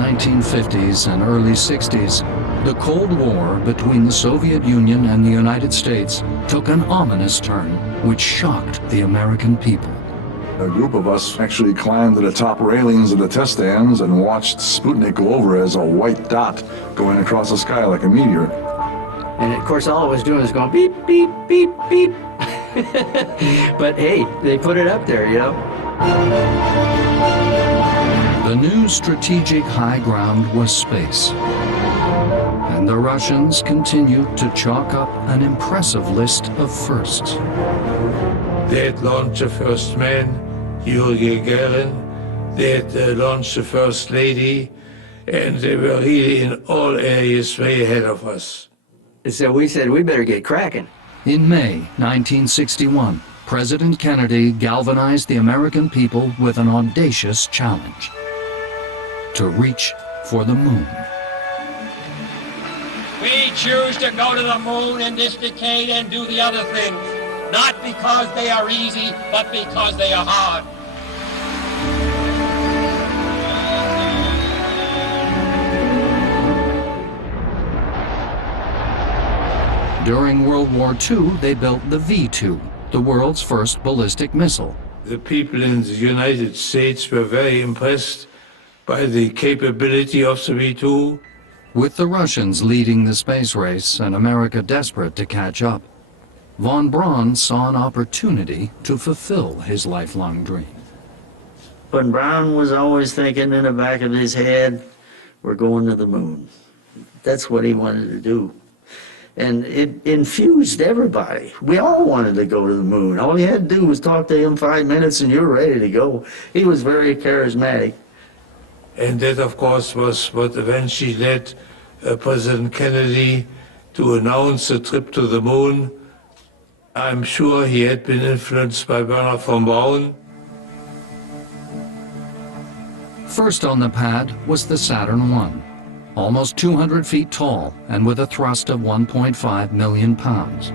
1950s and early 60s, the Cold War between the Soviet Union and the United States took an ominous turn, which shocked the American people. A group of us actually climbed to the top railings of the test stands and watched Sputnik go over as a white dot going across the sky like a meteor. And of course, all it was doing was going beep, beep, beep, beep. But hey, they put it up there, you know. The new strategic high ground was space. And the Russians continued to chalk up an impressive list of firsts. They had launched the first man, Yuri Gagarin. They had launched the first lady, and they were really in all areas way ahead of us. So we said, we better get cracking. In May 1961, President Kennedy galvanized the American people with an audacious challenge: to reach for the moon. We choose to go to the moon in this decade and do the other things, not because they are easy, but because they are hard. During World War II, they built the V-2, the world's first ballistic missile. The people in the United States were very impressed by the capability of the V-2. With the Russians leading the space race and America desperate to catch up, von Braun saw an opportunity to fulfill his lifelong dream. But Brown was always thinking in the back of his head, we're going to the moon. That's what he wanted to do. And it infused everybody. We all wanted to go to the moon. All you had to do was talk to him 5 minutes and you were ready to go. He was very charismatic. And that, of course, was what eventually led President Kennedy to announce a trip to the moon. I'm sure he had been influenced by Werner von Braun. First on the pad was the Saturn I, almost 200 feet tall and with a thrust of 1.5 million pounds.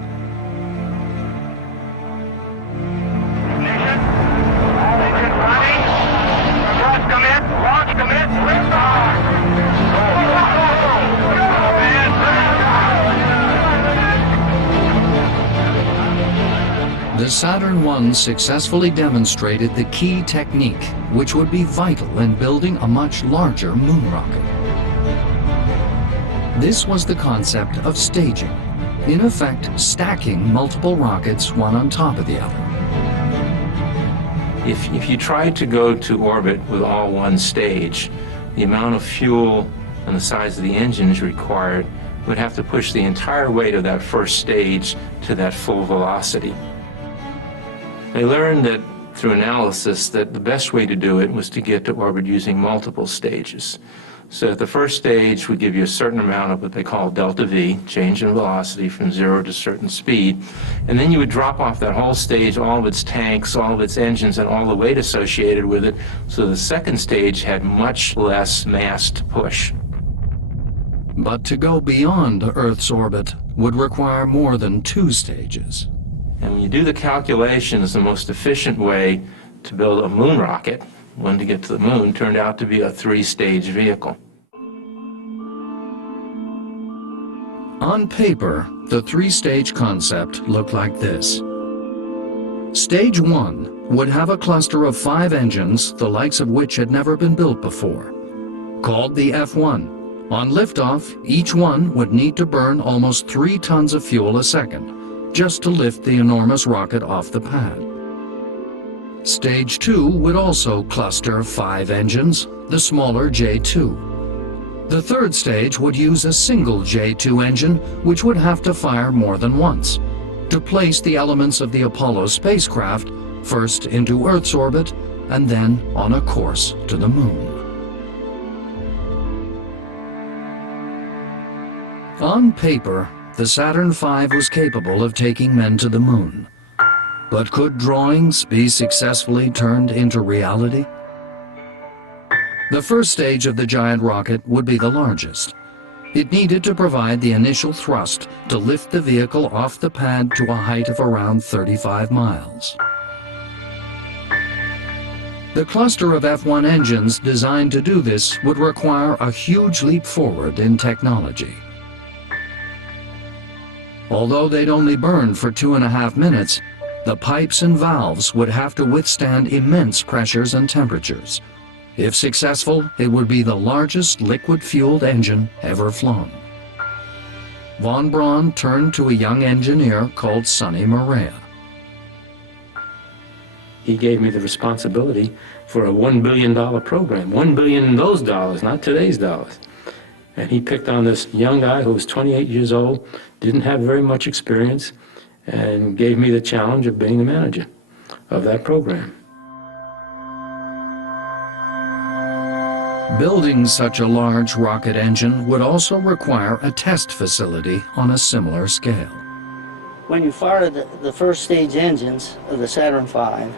The Saturn I successfully demonstrated the key technique, which would be vital in building a much larger moon rocket. This was the concept of staging, in effect stacking multiple rockets one on top of the other. If you tried to go to orbit with all one stage, the amount of fuel and the size of the engines required would have to push the entire weight of that first stage to that full velocity. They learned that through analysis that the best way to do it was to get to orbit using multiple stages. So the first stage would give you a certain amount of what they call delta V, change in velocity from 0 to a certain speed, and then you would drop off that whole stage, all of its tanks, all of its engines, and all the weight associated with it, so the second stage had much less mass to push. But to go beyond Earth's orbit would require more than 2 stages. And when you do the calculations, the most efficient way to build a moon rocket, one to get to the moon, turned out to be a 3-stage vehicle. On paper, the 3-stage concept looked like this. Stage 1 would have a cluster of 5 engines, the likes of which had never been built before, called the F1. On liftoff, each one would need to burn almost 3 tons of fuel a second, just to lift the enormous rocket off the pad. Stage 2 would also cluster 5 engines, the smaller J2. The third stage would use a single J2 engine, which would have to fire more than once, to place the elements of the Apollo spacecraft first into Earth's orbit and then on a course to the moon. On paper, the Saturn V was capable of taking men to the moon. But could drawings be successfully turned into reality? The first stage of the giant rocket would be the largest. It needed to provide the initial thrust to lift the vehicle off the pad to a height of around 35 miles. The cluster of F1 engines designed to do this would require a huge leap forward in technology. Although they'd only burn for 2.5 minutes, the pipes and valves would have to withstand immense pressures and temperatures. If successful, it would be the largest liquid-fueled engine ever flown. Von Braun turned to a young engineer called Sonny Morea. He gave me the responsibility for a $1 billion program. $1 billion in those dollars, not today's dollars. And he picked on this young guy who was 28 years old, didn't have very much experience, and gave me the challenge of being the manager of that program. Building such a large rocket engine would also require a test facility on a similar scale. When you fired the first stage engines of the Saturn V,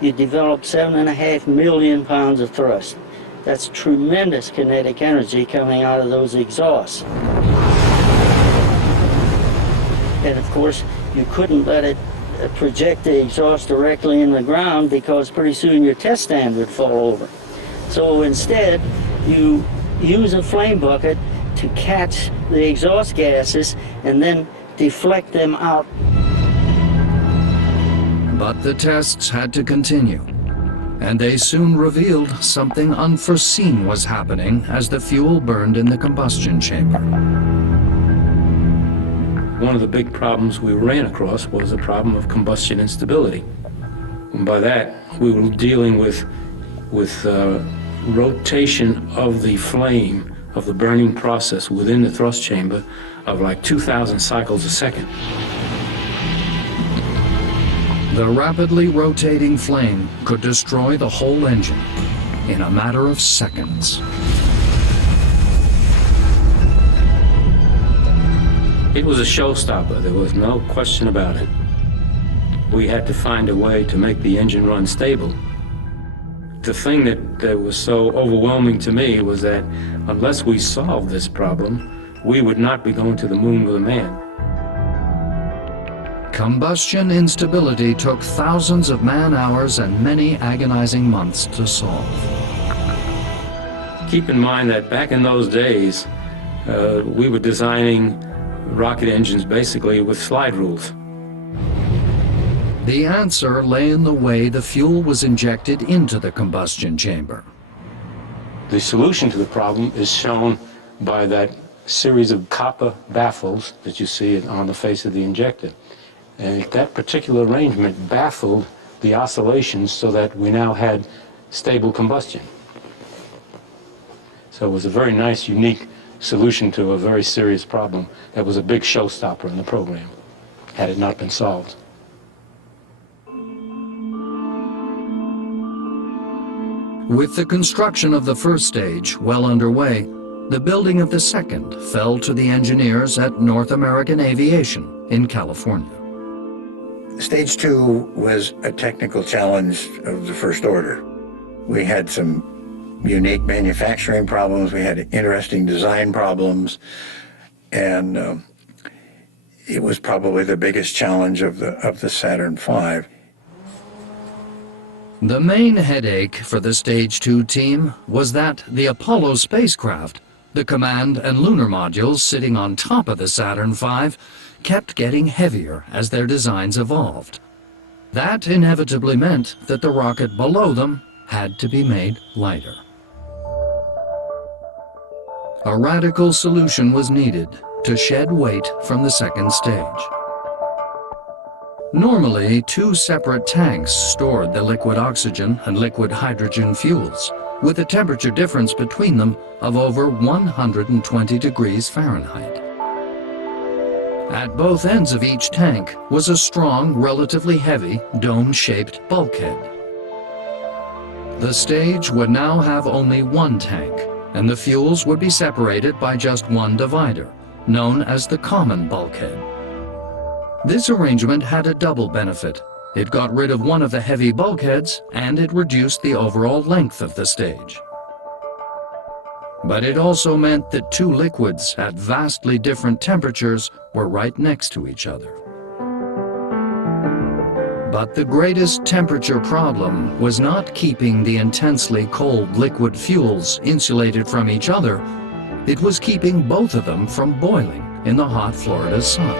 you developed 7.5 million pounds of thrust. That's tremendous kinetic energy coming out of those exhausts. And of course, you couldn't let it project the exhaust directly in the ground because pretty soon your test stand would fall over. So instead, you use a flame bucket to catch the exhaust gases and then deflect them out. But the tests had to continue, and they soon revealed something unforeseen was happening as the fuel burned in the combustion chamber. One of the big problems we ran across was the problem of combustion instability. And by that, we were dealing with rotation of the flame, of the burning process within the thrust chamber of like 2,000 cycles a second. The rapidly rotating flame could destroy the whole engine in a matter of seconds. It was a showstopper, there was no question about it. We had to find a way to make the engine run stable. The thing that was so overwhelming to me was that unless we solved this problem, we would not be going to the moon with a man. Combustion instability took thousands of man-hours and many agonizing months to solve. Keep in mind that back in those days, we were designing rocket engines basically with slide rules. The answer lay in the way the fuel was injected into the combustion chamber. The solution to the problem is shown by that series of copper baffles that you see on the face of the injector. And that particular arrangement baffled the oscillations so that we now had stable combustion. So it was a very nice, unique solution to a very serious problem that was a big showstopper in the program, had it not been solved. With the construction of the first stage well underway, the building of the second fell to the engineers at North American Aviation in California. Stage 2 was a technical challenge of the first order. We had some unique manufacturing problems, we had interesting design problems, and it was probably the biggest challenge of the Saturn V. The main headache for the Stage 2 team was that the Apollo spacecraft, the command and lunar modules sitting on top of the Saturn V, kept getting heavier as their designs evolved. That inevitably meant that the rocket below them had to be made lighter. A radical solution was needed to shed weight from the second stage. Normally, 2 separate tanks stored the liquid oxygen and liquid hydrogen fuels, with a temperature difference between them of over 120 degrees Fahrenheit. At both ends of each tank was a strong, relatively heavy, dome-shaped bulkhead. The stage would now have only one tank, and the fuels would be separated by just one divider, known as the common bulkhead. This arrangement had a double benefit. It got rid of one of the heavy bulkheads, and it reduced the overall length of the stage. But it also meant that 2 liquids at vastly different temperatures were right next to each other. But the greatest temperature problem was not keeping the intensely cold liquid fuels insulated from each other. It was keeping both of them from boiling in the hot Florida sun.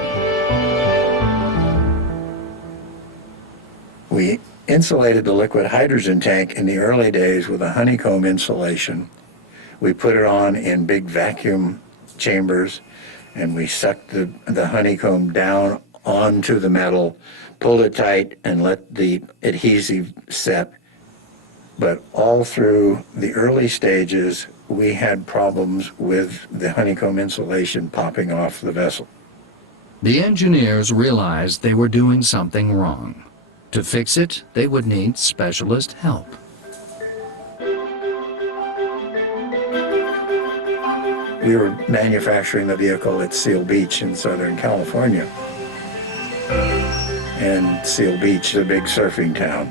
We insulated the liquid hydrogen tank in the early days with a honeycomb insulation. We put it on in big vacuum chambers, and we sucked the honeycomb down onto the metal, pulled it tight, and let the adhesive set. But all through the early stages, we had problems with the honeycomb insulation popping off the vessel. The engineers realized they were doing something wrong. To fix it, they would need specialist help. We were manufacturing the vehicle at Seal Beach in Southern California. And Seal Beach is a big surfing town.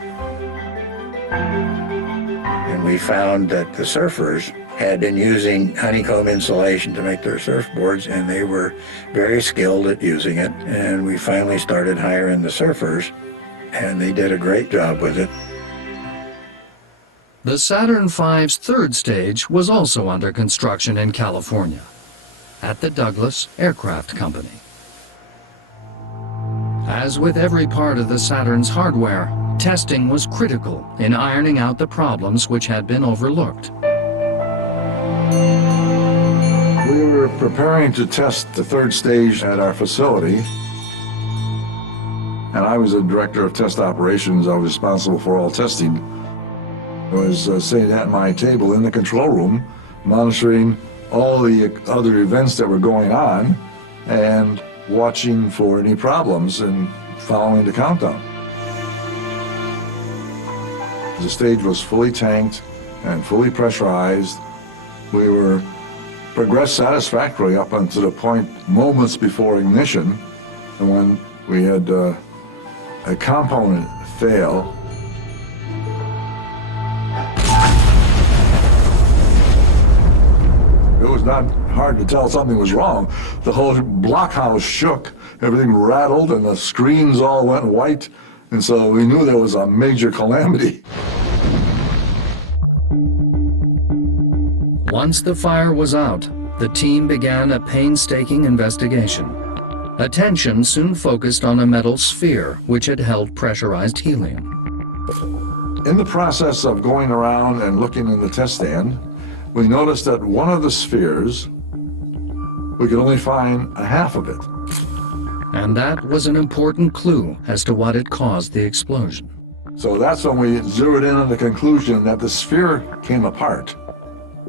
And we found that the surfers had been using honeycomb insulation to make their surfboards, and they were very skilled at using it. And we finally started hiring the surfers, and they did a great job with it. The Saturn V's third stage was also under construction in California, at the Douglas Aircraft Company. As with every part of the Saturn's hardware, testing was critical in ironing out the problems which had been overlooked. We were preparing to test the third stage at our facility, and I was the director of test operations. I was responsible for all testing. I was sitting at my table in the control room, monitoring all the other events that were going on and watching for any problems and following the countdown. The stage was fully tanked and fully pressurized. We were progressed satisfactorily up until the point moments before ignition, and when we had a component fail. It was not hard to tell something was wrong. The whole blockhouse shook, everything rattled, and the screens all went white, and so we knew there was a major calamity. Once the fire was out, the team began a painstaking investigation. Attention soon focused on a metal sphere which had held pressurized helium. In the process of going around and looking in the test stand, we noticed that one of the spheres, we could only find a half of it. And that was an important clue as to what had caused the explosion. So that's when we zeroed in on the conclusion that the sphere came apart.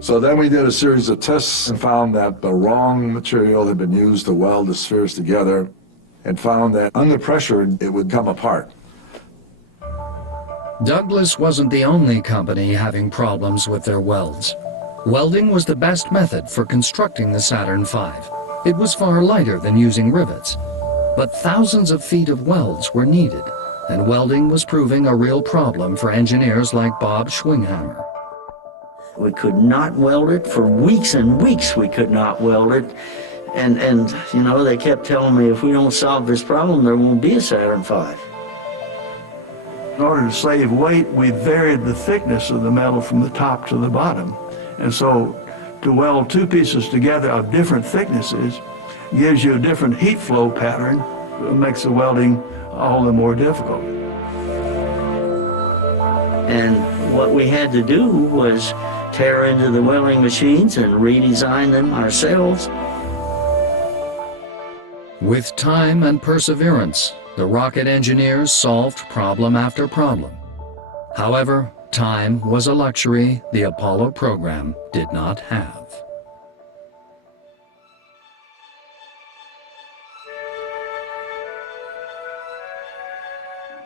So then we did a series of tests and found that the wrong material had been used to weld the spheres together, and found that under pressure it would come apart. Douglas wasn't the only company having problems with their welds. Welding was the best method for constructing the Saturn V. It was far lighter than using rivets. But thousands of feet of welds were needed, and welding was proving a real problem for engineers like Bob Schwinghammer. We could not weld it. For weeks and weeks we could not weld it. And you know, they kept telling me, if we don't solve this problem, there won't be a Saturn V. In order to save weight, we varied the thickness of the metal from the top to the bottom. And so to weld two pieces together of different thicknesses gives you a different heat flow pattern. It makes the welding all the more difficult. And what we had to do was tear into the welding machines and redesign them ourselves. With time and perseverance, the rocket engineers solved problem after problem. However, time was a luxury the Apollo program did not have.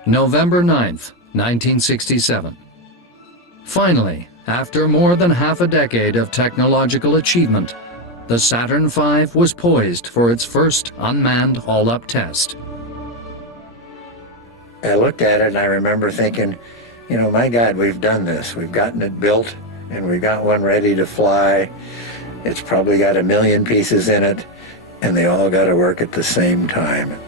November 9th, 1967. Finally, after more than half a decade of technological achievement, the Saturn V was poised for its first unmanned haul-up test. I looked at it and I remember thinking, you know, my God, we've done this. We've gotten it built and we got one ready to fly. It's probably got 1 million pieces in it, and they all got to work at the same time.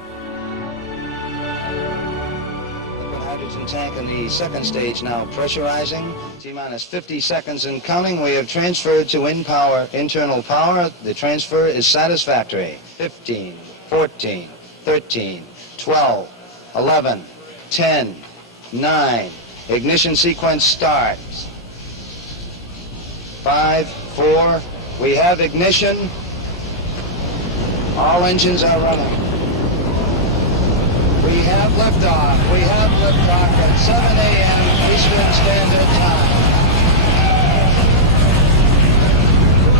oxygen tank in the second stage now pressurizing. T-minus 50 seconds and counting. We have transferred to internal power. The transfer is satisfactory. 15, 14, 13, 12, 11, 10, 9. Ignition sequence starts. 5, 4. We have ignition. All engines are running. We have liftoff. We have liftoff at 7 a.m. Eastern Standard Time.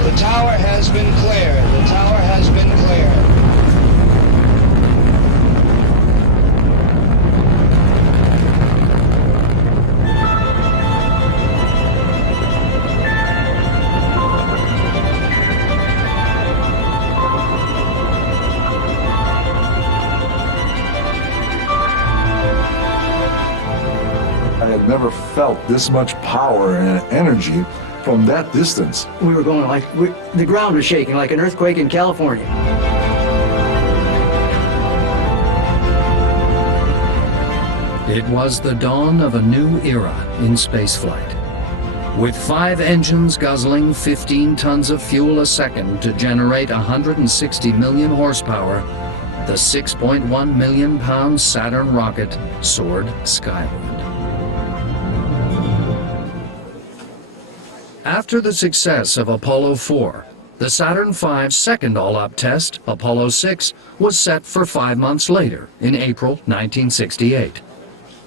The tower has been cleared. The tower has been cleared. I had never felt this much power and energy from that distance. We were going like, the ground was shaking like an earthquake in California. It was the dawn of a new era in spaceflight. With 5 engines guzzling 15 tons of fuel a second to generate 160 million horsepower, the 6.1 million pound Saturn rocket soared skyward. After the success of Apollo 4, the Saturn V's second all-up test, Apollo 6, was set for 5 months later, in April 1968.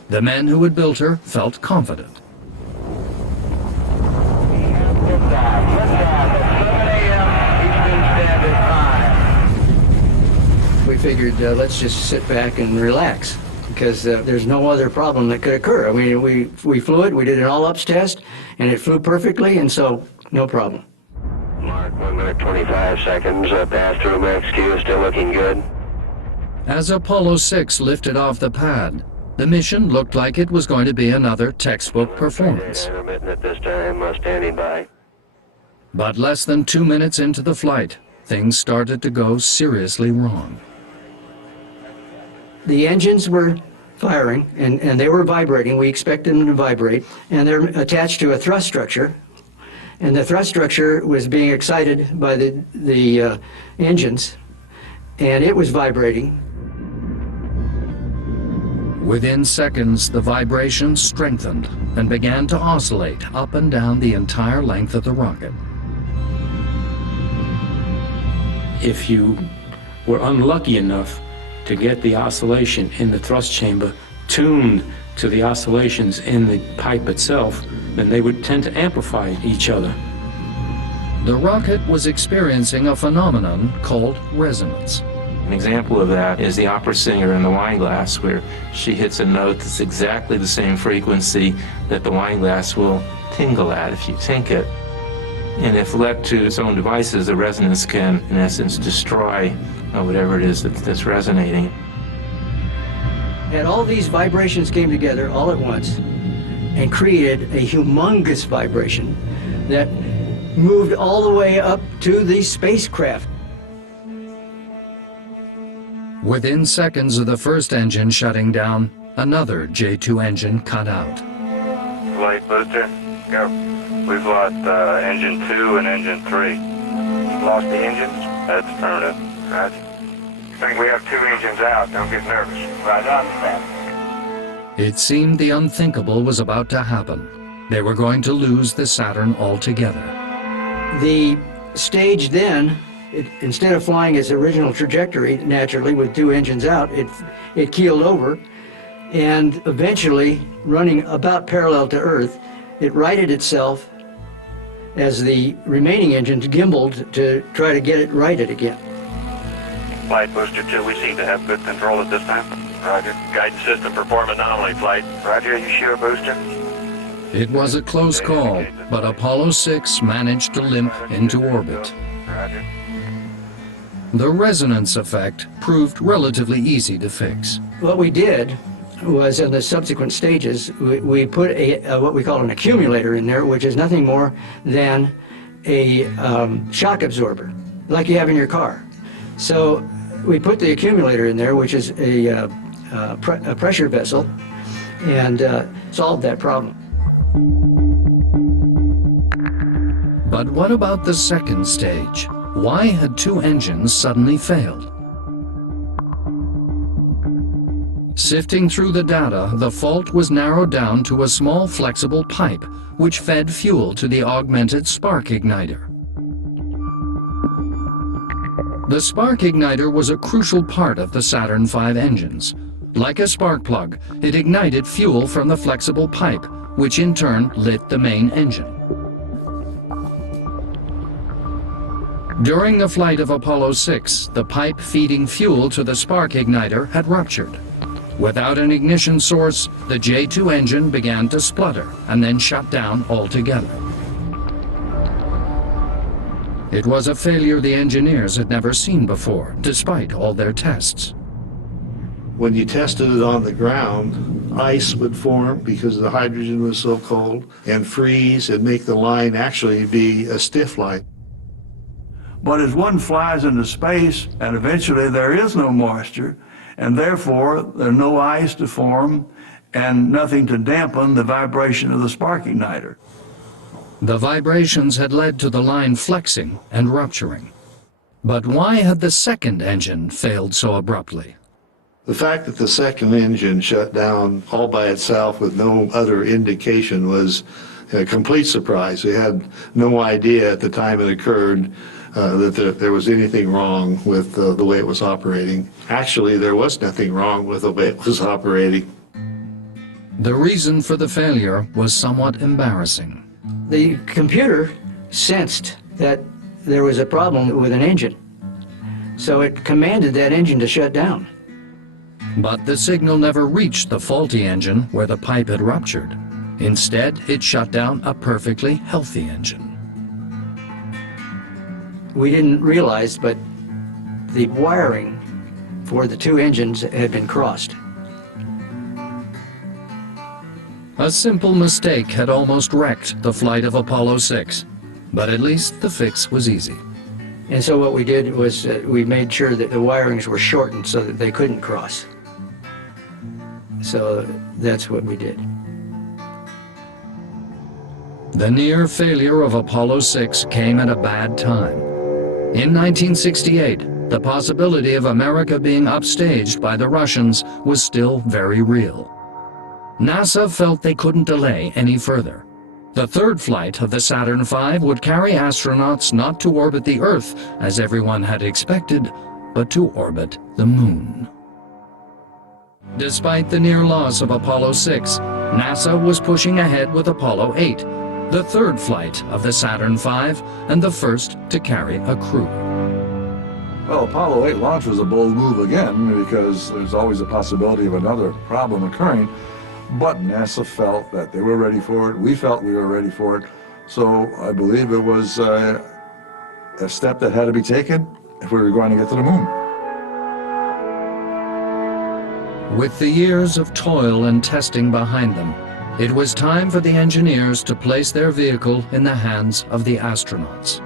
The men who had built her felt confident. We figured, let's just sit back and relax, because there's no other problem that could occur. I mean, we flew it, we did an all-ups test, and it flew perfectly, and so no problem. Mark, 1 minute 25 seconds, pass-through max Q, still looking good. As Apollo 6 lifted off the pad, the mission looked like it was going to be another textbook performance. Intermittent at this time, standing by. But less than 2 minutes into the flight, things started to go seriously wrong. The engines were firing, and they were vibrating. We expected them to vibrate, and they're attached to a thrust structure. And the thrust structure was being excited by the engines, and it was vibrating. Within seconds, the vibration strengthened and began to oscillate up and down the entire length of the rocket. If you were unlucky enough to get the oscillation in the thrust chamber tuned to the oscillations in the pipe itself, then they would tend to amplify each other. The rocket was experiencing a phenomenon called resonance. An example of that is the opera singer in the wine glass, where she hits a note that's exactly the same frequency that the wine glass will tingle at if you tink it. And if left to its own devices, the resonance can, in essence, destroy whatever it is that's resonating. And all these vibrations came together all at once and created a humongous vibration that moved all the way up to the spacecraft. Within seconds of the first engine shutting down, another J2 engine cut out. Flight booster, go. We've lost engine 2 and engine 3. Lost the engines? That's affirmative. Roger. I think we have 2 engines out. Don't get nervous. Roger, understand. It seemed the unthinkable was about to happen. They were going to lose the Saturn altogether. The stage then, instead of flying its original trajectory naturally with 2 engines out, it keeled over, and eventually, running about parallel to Earth, it righted itself as the remaining engines gimbaled to try to get it righted again. Flight booster 2, we seem to have good control at this time. Roger. Guidance system performing nominally, flight. Roger, you sure, booster? It was a close call, but Apollo 6 managed to limp into orbit. Roger. The resonance effect proved relatively easy to fix. What we did was, in the subsequent stages, we put what we call an accumulator in there, which is nothing more than a shock absorber, like you have in your car. So we put the accumulator in there, which is a pressure vessel, and solved that problem. But what about the second stage? Why had two engines suddenly failed? Sifting through the data, the fault was narrowed down to a small flexible pipe which fed fuel to the augmented spark igniter. The spark igniter was a crucial part of the Saturn V engines. Like a spark plug, it ignited fuel from the flexible pipe, which in turn lit the main engine. During the flight of Apollo 6, the pipe feeding fuel to the spark igniter had ruptured. Without an ignition source, the J2 engine began to splutter and then shut down altogether. It was a failure the engineers had never seen before, despite all their tests. When you tested it on the ground, ice would form because the hydrogen was so cold, and freeze and make the line actually be a stiff line. But as one flies into space, and eventually there is no moisture, and therefore there's no ice to form and nothing to dampen the vibration of the spark igniter. The vibrations had led to the line flexing and rupturing. But why had the second engine failed so abruptly? The fact that the second engine shut down all by itself with no other indication was a complete surprise. We had no idea at the time it occurred that there was anything wrong with the way it was operating. Actually, there was nothing wrong with the way it was operating. The reason for the failure was somewhat embarrassing. The computer sensed that there was a problem with an engine, so it commanded that engine to shut down. But the signal never reached the faulty engine where the pipe had ruptured. Instead, it shut down a perfectly healthy engine. We didn't realize, but the wiring for the two engines had been crossed. A simple mistake had almost wrecked the flight of Apollo 6, but at least the fix was easy. And so what we did was we made sure that the wirings were shortened so that they couldn't cross. So that's what we did. The near failure of Apollo 6 came at a bad time. In 1968, the possibility of America being upstaged by the Russians was still very real. NASA felt they couldn't delay any further. The third flight of the Saturn V would carry astronauts not to orbit the Earth, as everyone had expected, but to orbit the Moon. Despite the near loss of Apollo 6, NASA was pushing ahead with Apollo 8, the third flight of the Saturn V and the first to carry a crew. Well, Apollo 8 launch was a bold move again because there's always a possibility of another problem occurring. But NASA felt that they were ready for it. We felt we were ready for it. So I believe it was a step that had to be taken if we were going to get to the moon. With the years of toil and testing behind them, it was time for the engineers to place their vehicle in the hands of the astronauts.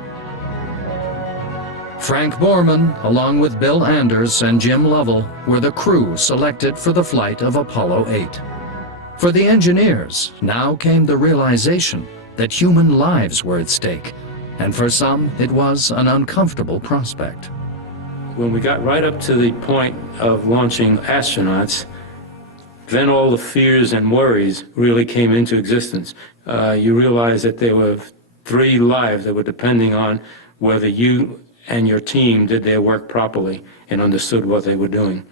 Frank Borman, along with Bill Anders and Jim Lovell, were the crew selected for the flight of Apollo 8. For the engineers, now came the realization that human lives were at stake, and for some, it was an uncomfortable prospect. When we got right up to the point of launching astronauts, then all the fears and worries really came into existence. You realize that there were 3 lives that were depending on whether you and your team did their work properly and understood what they were doing.